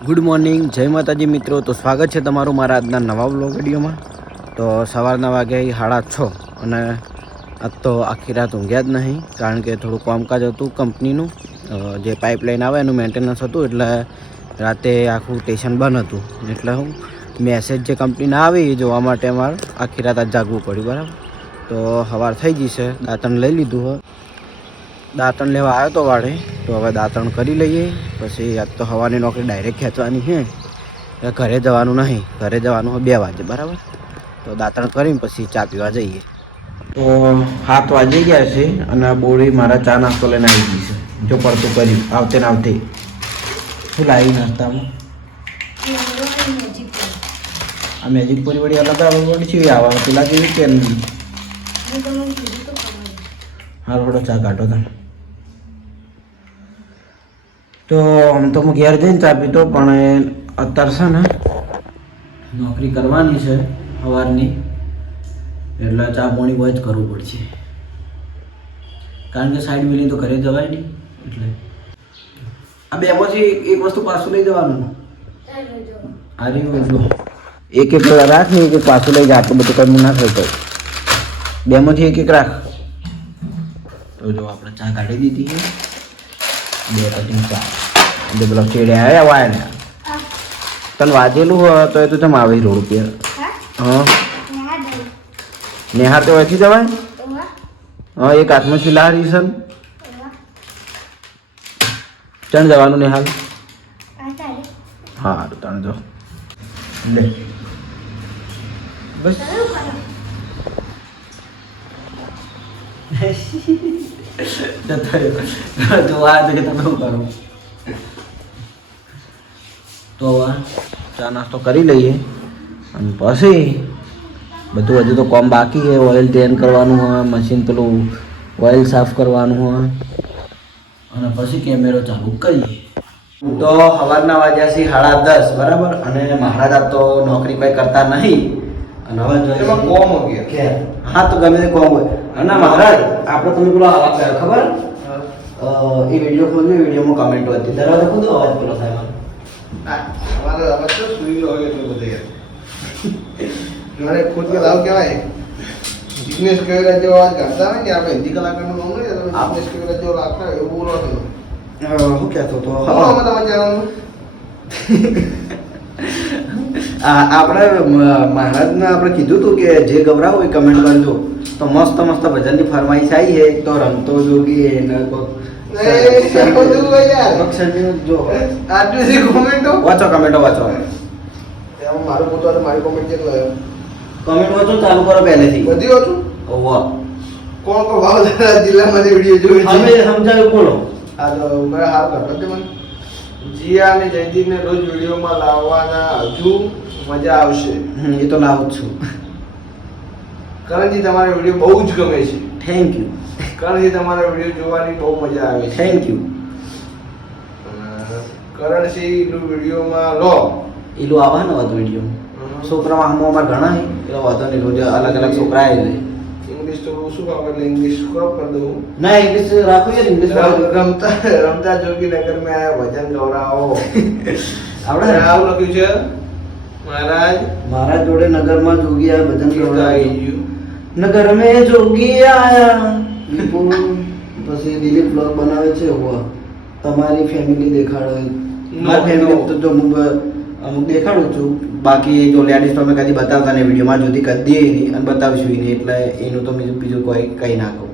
Good morning, જય માતાજી મિત્રો. તો સ્વાગત છે તમારું મારા આજના નવા વ્લોગ વિડીયોમાં. તો સવારના વાગ્યા 6:30 અને આજ તો આખી રાત ઊંઘ્યા જ નહીં, કારણ કે થોડું કામકાજ હતું કંપનીનું. જે પાઇપલાઇન આવે એનું મેન્ટેનન્સ હતું, એટલે રાતે આખું સ્ટેશન બંધ હતું. એટલે હું મેસેજ જે કંપનીના આવી એ જોવા માટે અમારે આખી રાત આજ જાગવું પડ્યું. બરાબર, તો સવાર થઈ જશે. દાંતણ લઈ લીધું હોય, દાંતણ લેવા આવ્યો તો વાળે, તો હવે દાંતણ કરી લઈએ. પછી આજ તો સવારની નોકરી ડાયરેક્ટ ખેંચવાની છે, એટલે ઘરે જવાનું નહીં. ઘરે જવાનું હોય 2 વાગે. બરાબર, તો દાંતણ કરીને પછી ચા પીવા જઈએ. તો 7 વાગી ગયા છે અને બોડી મારા ચા નાસ્તો લઈને આવી ગઈ છે. જો પડતું કર્યું આવતે ને આવતે. શું લાવી નાસ્તામાં? આ મેજિક પૂરી વળી અલગ અલગ વળી છે આવા પેલા જેવી કે હાલ થોડો ચા કાઢો તમે. તો આમ તો હું ઘેર જઈને ચા પીતો, પણ અત્યારે છે ને નોકરી કરવાની છે સવારની, એટલે ચા પાણી બહુ જ કરવું પડશે, કારણ કે સાઈડ મિલી તો ઘરે જવાય નહીં. એટલે આ બેમાંથી એક વસ્તુ પાછું લઈ જવાનું. આ રહ્યું એક રાખ ને એક પાછું લઈ જાય. આટલું બધું કરવું ના થાય તો બેમાંથી એક રાખ. તો જો આપણે ચા કાઢી દીધી છે, 2 કટિંગ ચા. એટલે પેલા ચેડે આવ્યા વાય ને તને વાજેલું હોય તો એ તો તમે આવે રોડ ઉપર. હા, નેહા તો અહીંથી જવાય. હા, એક હાથમાં સિલારી છે. ચણ જવાનું નેહાલ? હા, તણ જો લે બસ. જો આ કે તમે શું કરો. તો ચા નાસ્તો કરી લઈએ અને પછી બધું હજુ તો કામ બાકી છે. ઓઇલ ચેન્જ કરવાનું હોય, મશીન પેલું ઓઇલ સાફ કરવાનું હોય, અને પછી કેમેરો ચાલુ કરીએ. તો સવારના વાગ્યા છે 10:30. બરાબર, અને મહારાજ આપ તો નોકરી કંઈ કરતા નહીં. અને હવે એમાં કોમ હો ગયા. હા, તો ગમે તે કોમ હોય. અને મહારાજ આપણે તમે પેલો આવાજ કર્યો ખબર? એ વિડીયો ખોલ્યો, એ વિડીયોમાં કમેન્ટો હતી. દરવાજો ખુદ અવાજ પેલો થાય. हमारा आवाज तो सुई लो ये तो बताइए हमारे खुद का लाभ क्या है बिजनेस करेगा जो आज करता है कि आप हिंदी कलाकार में होंगे या तो बिजनेस करेगा जो लगता है वो बोल रहा था હું કહેતો તો આપણે મહારાજને આપણે કીધું હતું કે જે ગભરાવો એ કમેન્ટ કરજો. તો મસ્ત મસ્ત ભજનની ફરમાઈશ આવી છે. તો રમતો જોગી એને વાંચો કમેન્ટો વાંચો. મારું પોતાનું મારી કોમેન્ટ કેટલો કમેન્ટ વાંચો ચાલુ કરો પહેલેથી. બધી વાંચું? વાહ, કોણ કોણ ભાવનગર જિલ્લામાંથી વિડીયો જોઈ છે? અમે સમજાવ્યું બોલો. આ તો મારા હાલ કરતો મને જીયા અને જયદીપને રોજ વિડીયોમાં લાવવાના હજુ મજા આવશે. એ તો લાવું જ છું. કરણજી તમારા વિડીયો બહુ જ ગમે છે. Thank you. કરણજી તમારા વિડીયો જોવાની બહુ મજા આવે છે. Thank you. કરણસિંહનું વિડીયોમાં લો એલું આવવાનો હતો વિડીયો. છોકરામાં આમાં અમારે ઘણા છે, પેલો વાંધો નહીં. રોજ અલગ અલગ છોકરા આવે. ઇંગ્લિશ તો શું કામ એટલે ઇંગ્લિશ ક્રોપ કરી દઉં. ના, ઇંગ્લિશ રાખો યાર. ઇંગ્લિશ રમતા રમતા જોગી નગર में आया भजन गौराओ આપણે આવું લખ્યું છે મહારાજ. મારા જોડે નગરમાં જોગી આયા ભજન આવી ગવડાવ્યું. ગયું. નગર મેં જોગી આયા. પછી દિલીપ બ્લોગ બનાવે છે. તમારી ફેમિલી દેખાડો. મારી ફેમિલી તો જો અમુક દેખાડું છું, બાકી જો લેડીઝ તો અમે કદી બતાવતા નહીં વિડીયોમાં. જોતી કદી નહીં અને બતાવીશું નહીં, એટલે એનું તો બીજું કોઈ કંઈ ના કહું.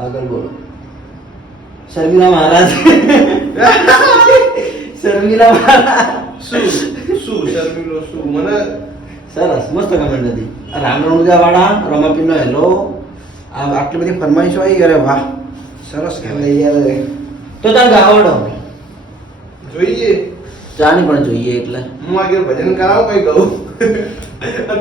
આગળ બોલો. શર્મિલા મહારાજ. શર્મિલા મહારાજ શું શું શર્મિલો શું મને સરસ મસ્ત કમેન્ટ હતી. રામ રણુજા વાળા રમાપીનો હેલો. આટલી બધી ફરમાઈશો આવી. અરે વાહ, સરસ કહેવાય. તો તાર ગાવડો જોઈએ ચાની પણ જોઈએ. એટલે હું આગળ ભજન કરાવું કઈ કહું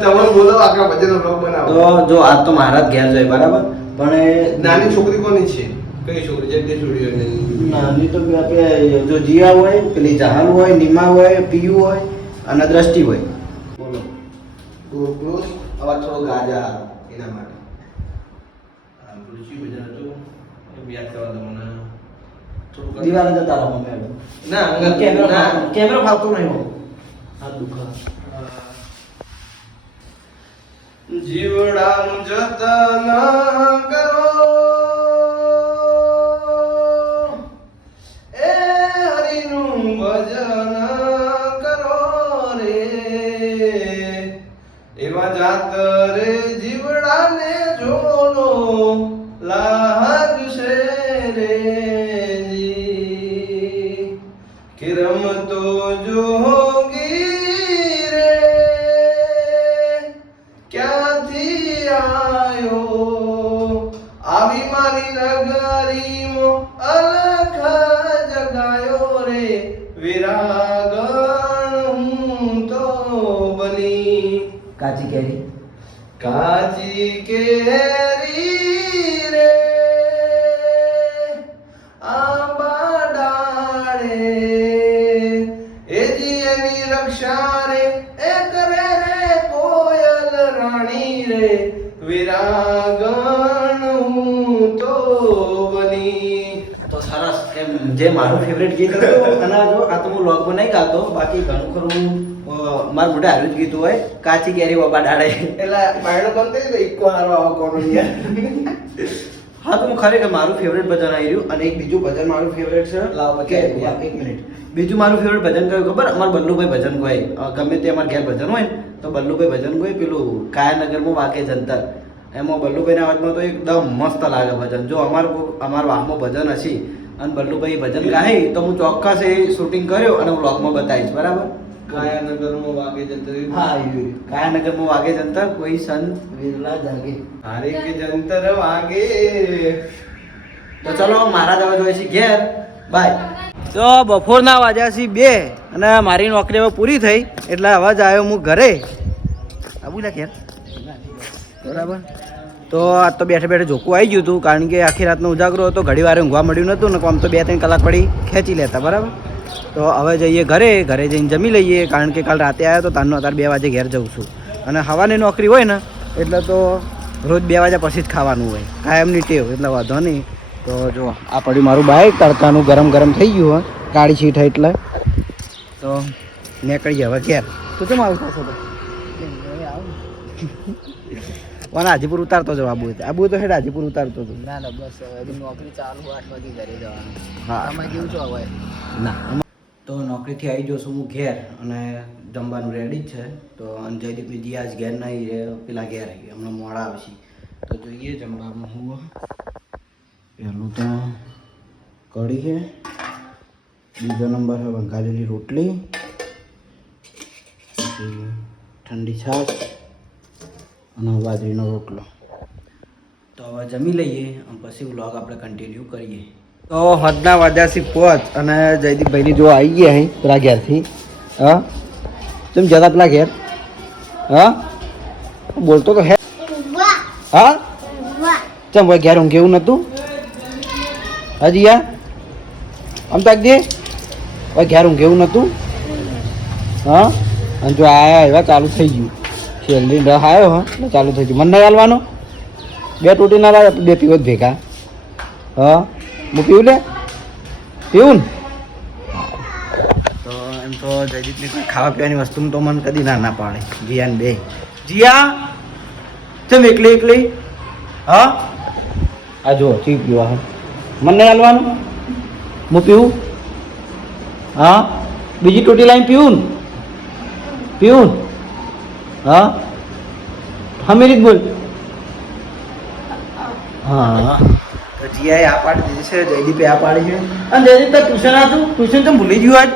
તમે બોલો આખા ભજનનો બ્લોગ બનાવો. તો જો આજ તો મહારાજ ઘેર જાય. બરાબર, પણ એ નાની છોકરી કોની છે? કઈ છોકરી? જગદીશ છોડી નાની તો આપણે જો જીયા હોય, પેલી જહાન હોય, નીમા હોય, પીયુ હોય અને દ્રષ્ટિ હોય. બોલો. ક્લોઝ અવાજ થોડો ગાજા એના માટે તુલસી ભજન હતું યાદ કરવા દો મને. દિવાલે જતા રહો મેડમ. ના અંગત કેમેરો ફાવતો નહીં હો. હાથ દુખા. જીવડાનું જતન કરો એ હરિનું ભજન કરો રે એવા જાત રે જીવડાને જોનો લાગશે રે જી કે રમતો જોગી રે ક્યાંથી આયો આવી મારી નગરીમાં અલખ જગાયો રે વિરાગણ હું તો બની કાચી કેરી. કાચી કેરી રે આંબા ડાળે એ જી એની રક્ષા રે એ કરે રે કોયલ રાણી રે વિરાગણ હું તો બની. તો સરસ એમ જે મારું ફેવરેટ ગીત હતું અને જો આ તો હું લોગમાં નહીં ગાતો બાકી ઘણું ખરું મારું મોઢે હારું જ ગીત હોય કાચી કેરી બાબા ડાળે. એટલે બાયણો કોણ થઈ ગયો ઇકો હારો આવો કોણ યાર. હા તો હું ખરેખર મારું ફેવરેટ ભજન આવી રહ્યું અને એક બીજું ભજન મારું ફેવરેટ છે. લાવો કે પછી એક મિનિટ. બીજું મારું ફેવરેટ ભજન કયું ખબર? અમાર બલ્લુભાઈ ભજન ગાય. ગમે તે અમારા ઘેર ભજન હોય ને તો બલ્લુભાઈ ભજન ગાય પેલું કાયાનગરમાં વાકે જંતર. એમાં બલ્લુભાઈના અવાજમાં તો એકદમ મસ્ત લાગે ભજન. જો અમારા વાહમાં ભજન હશે અને બલ્લુભાઈ ભજન ગાય તો હું ચોક્કસ એ શૂટિંગ કર્યો અને હું વ્લોગમાં બતાવીશ. બરાબર? કાયાનગરમાં વાગે જંતર. હા કાયાનગરમાં વાગે જંતર કોઈ સંત વિરલા જાગે. હારે કે જંતર વાગે. તો ચલો મારા જવા જોઈએ છે ઘેર. બાય. તો બપોરના વાગ્યા છે 2 અને મારી નોકરી હવે પૂરી થઈ એટલે અવાજ આવ્યો હું ઘરે આવું લે ઘેર. બરાબર. તો આજ તો બેઠે બેઠે જોકું આવી ગયું હતું કારણ કે આખી રાતનો ઉજાગરો હતો. ઘડી વારે ઊંઘવા મળ્યું નહોતું ને આમ તો 2-3 કલાક પડી ખેંચી લેતા. બરાબર. તો હવે જઈએ ઘરે જઈને જમી લઈએ કારણ કે કાલ રાતે આવ્યો તો તારનો અત્યારે 2 વાગે ઘેર જઉં છું અને હવાની નોકરી હોય ને એટલે તો રોજ 2 વાગ્યા પછી જ ખાવાનું હોય કાયમની ટેવ એટલે વાંધો નહીં. તો જો આ પડ્યું મારું બાઇક તડકાનું ગરમ થઈ ગયું હોય કાળી સીટ એટલે તો નીકળીએ હવે ઘેર. તો કેમ આવું થશે તો કોને હાજીપુર ઉતારતો જો આબુ તો હેડ હાજીપુર ઉતારતો હતો. ના બસ હવે નોકરી ચાલુ 8 વાગે ઘરે જવાનું. હા આમાં કેવું છો હવે? ના તો નોકરીથી આવી જશું હું ઘેર અને જમવાનું રેડી જ છે. તો જયદીપની જી આજ ઘેર નહીં રહે પેલા ઘેર આવી હમણાં મોડા આવશે તો જોઈએ જમવામાં હું પહેલું તો કઢી છે, બીજો નંબર છે વઘારેલી રોટલી, પછી ઠંડી છાશ અને બાજરીનો રોટલો. તો હવે જમી લઈએ અને પછી વ્લોગ આપણે કન્ટિન્યુ કરીએ. તો હદના વાગ્યાથી 5 અને જયદીપભાઈની જો આવી ગયા અહીં પેલા ઘેરથી. હા કેમ જતા પેલા ઘેર? હા બોલતો તો હે. હા ચમ ભાઈ ઘેર ઊંઘ એવું નહોતું હજી યાર આમ તાક દે ભાઈ ઘેર ઊંઘ એવું નહોતું. હા અને જો આયા એવા ચાલુ થઈ ગયું શેલરી રહ આવ્યો હા એટલે ચાલુ થઈ ગયું. મને નહીં હાલવાનો 2 તૂટી ના લાવે 2 પીવો જ ભેગા. હા હું પીવું લે પીવું ને. તો એમ તો જયદીપની કોઈ ખાવા પીવાની વસ્તુ તો મને કદી ના પાડે. જીયા ને 2 જીયા ચમ એકલી હા આ જો ચી પીવા હા મને નહીં હાલવાનું હું પીવું. હા બીજી ટોટી લાઈન પીવું ને હા હમેરી જ બોલ. હા તો જીયાએ આ પાડી દીધી છે, જયદીપે આ પાડી છે. અને જયદીપ તો ટ્યુશન હતું, ટ્યુશન તો ભૂલી ગયું આજ.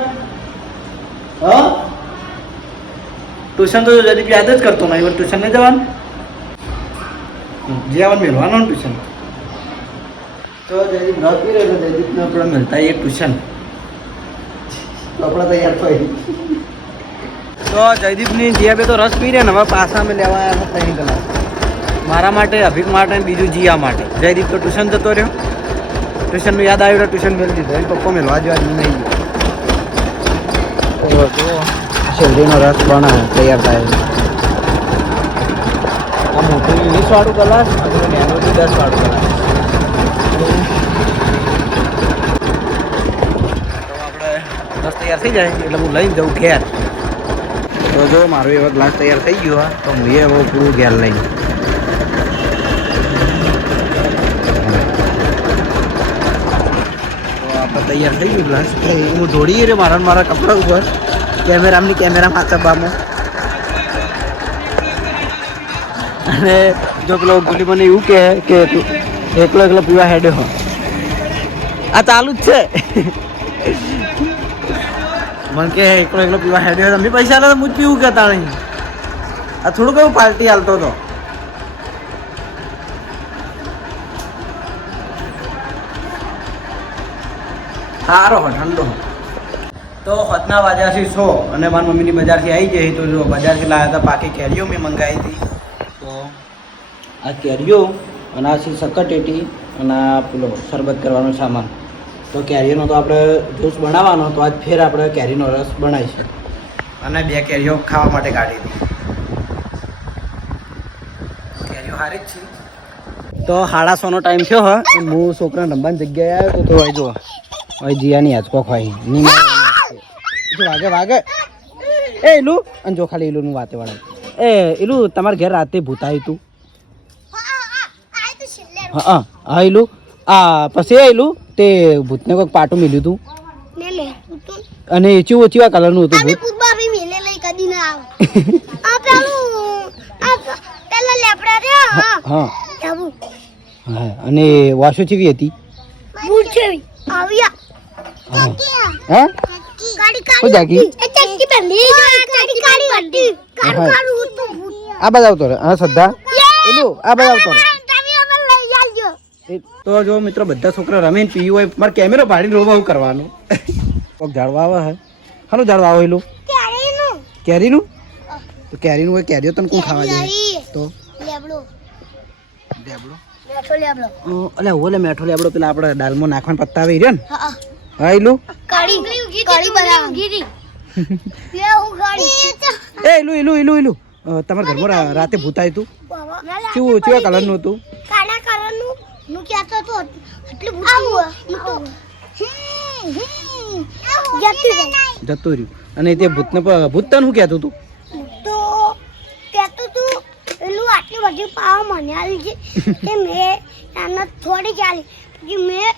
હા ટ્યુશન તો જયદીપ યાદ જ કરતો નહીં, પણ ટ્યુશન નહીં જવાનું. જીયાવન મેળવાનું ને ટ્યુશન. તો જયદીપ ન પી રહ્યો તો જયદીપને આપણે મળતા એક ટ્યુશન તો આપણે તૈયાર થઈ. તો જયદીપની જીયાબે તો રસ પી રહ્યા ને હવે પાછા અમે લેવા આવ્યા 3 કલાક મારા માટે, અભિક માટે અને બીજું જીયા માટે. જયદીપ તો ટ્યુશન જતો રહ્યો, ટ્યુશનનું યાદ આવ્યું તો ટ્યુશન મેળવી દીધો. એમ પપ્પા મેળવા જવા નહીં ગયો. તો શેરડીનો રસ બનાવે તૈયાર થાય. આ મોટું 20 વાળું ગ્લાસ અને નાનું 10 વાળું ગ્લાસ. તૈયાર થઈ જાય એટલે હું લઈને જાઉં ઘેર. તો જો મારું એવો ગ્લાસ તૈયાર થઈ ગયો હા તો હું એ હવે પૂરું ઘેર લઈ. તો આપણે તૈયાર થઈ ગયું ગ્લાસ. હું જોડીએ રે મારા કપડા ઉપર કેમેરા માથાબામાં. અને જો પેલો ગુલી મને એવું કહે કે તું એકલો પીવા હેડ્યો. આ ચાલુ જ છે. મને કે એકલો પીવા હેડ્યો તમે પૈસા લે તો હું જ પીવું કહેતા નહીં. આ થોડું કયું પાર્ટી હાલતો હતો. સારો ઠંડો. તો હોતના વાગ્યા છે 100 અને મારી મમ્મીની બજારથી આવી ગઈ. તો જો બજારથી લાવ્યા હતા પાકી કેરીઓ મેં મંગાવી હતી. તો આ કેરીઓ અને આ છે સક્કરટેટી અને આ પેલો શરબત કરવાનો સામાન. તો કેરીઓનો તો આપણે જ્યુસ બનાવવાનો તો આજ ફેર આપણે કેરીનો રસ બનાવીશું. અને 2 કેરીઓ ખાવા માટે કાઢી હતી. કેરીઓ સારી જ છે. તો 1:30નો ટાઈમ થયો હા. હું છોકરાને રમવાની જગ્યાએ આવ્યો તો અહીં જો અહીં જીયાની આંચકો ખવાઈ નહીં વાગે. એ ઇલું અને જો ખાલી ઇલુંનું વાતે વાળા. એ ઇલું તમારે ઘેર રાતે ભૂત આવ્યું તું? હા ઇલું આ પછી આવેલું તે ભૂતને કોઈક પાટું મિલ્યું હતું અને ચીવા કલરનું હતું ભૂત. હા અને વાસો ચીવી હતી? આ બધા આવતો રે. હા શ્રદ્ધા એલું આ બધા આવતો રે. તો જો મિત્રો બધા છોકરા રમીને પીવું હોય મારે કેમેરો પાડીને રોવા હું કરવાનું. કોક ઝાડવા આવે હે. હાનું ઝાડવા આવે એલું? કેરીનું. તો કેરીનું હોય કેરીઓ તને કોણ ખાવા દે? તો અલે ઓલે મેઠો લેબડો પેલા આપણે દાલમાં નાખવાના પત્તા આવી રહ્યા ને. હા એલું એ ઇલું તમારા ઘરમાં રાતે ભૂત આવ્યું હતું? કેવા કલરનું હતું? જતું રહ્યું. અને તે ભૂત તને શું કહેતું હતું? આટલી બધી પાવ મને આવી છે કે મેં આને થોડી ચાલી મેં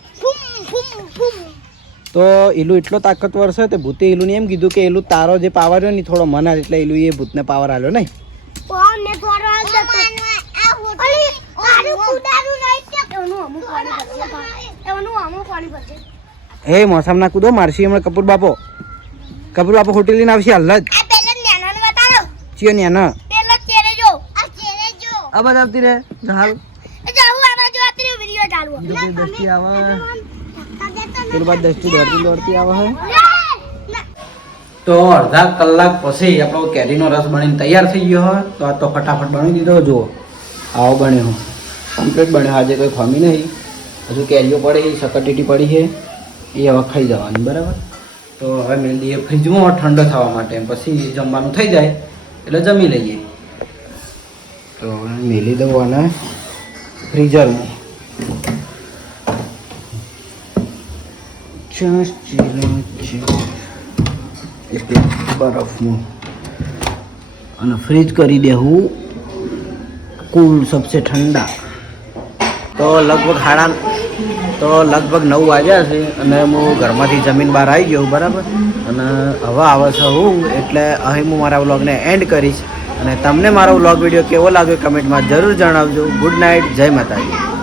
તો એલું એટલો તાકતવર છે તે ભૂતે એલું એમ કીધું કે એલું તારો જે પાવર હોય ને થોડો મન એટલે એલું એ ભૂતને પાવર આલ્યો નહીં. હે મોસમ ના કૂદો મારસી હમણાં કપૂર બાપો હોટેલ લઈને આવશે હાલ જ. ચિયો ન્યાના આ બધા આવતી રે હાલ દસ્તી આવે પેલું બાદ દસ્તી દોડતી આવે હે. તો અડધા કલાક પછી આપણો કેરીનો રસ બનીને તૈયાર થઈ ગયો હોય. તો આ તો ફટાફટ બની દીધો. જુઓ આવો બન્યો કમ્પ્લીટ બન્યો. આજે કોઈ ખમી નહીં. હજુ કેરીઓ પડી સક્કરટેટી પડી છે એ હવે ખાઈ જવાની બરાબર. તો હવે મેં દઈએ ફ્રીજમાં ઠંડો થવા માટે પછી જમવાનું થઈ જાય એટલે જમી લઈએ. તો મેલી દઉં આને ફ્રીઝરમાં. બરફમાં અને ફ્રીજ કરી દેવું કુલ સબસે ઠંડા. તો લગભગ 9 વાગ્યા છે અને હું ઘરમાંથી જમીન બહાર આવી ગયો બરાબર. અને હવે આવે છે હું એટલે અહીં હું મારા વ્લોગને એન્ડ કરીશ. અને તમને મારો વ્લોગ વિડીયો કેવો લાગ્યો કમેન્ટમાં જરૂર જણાવજો. ગુડ નાઇટ, જય માતાજી.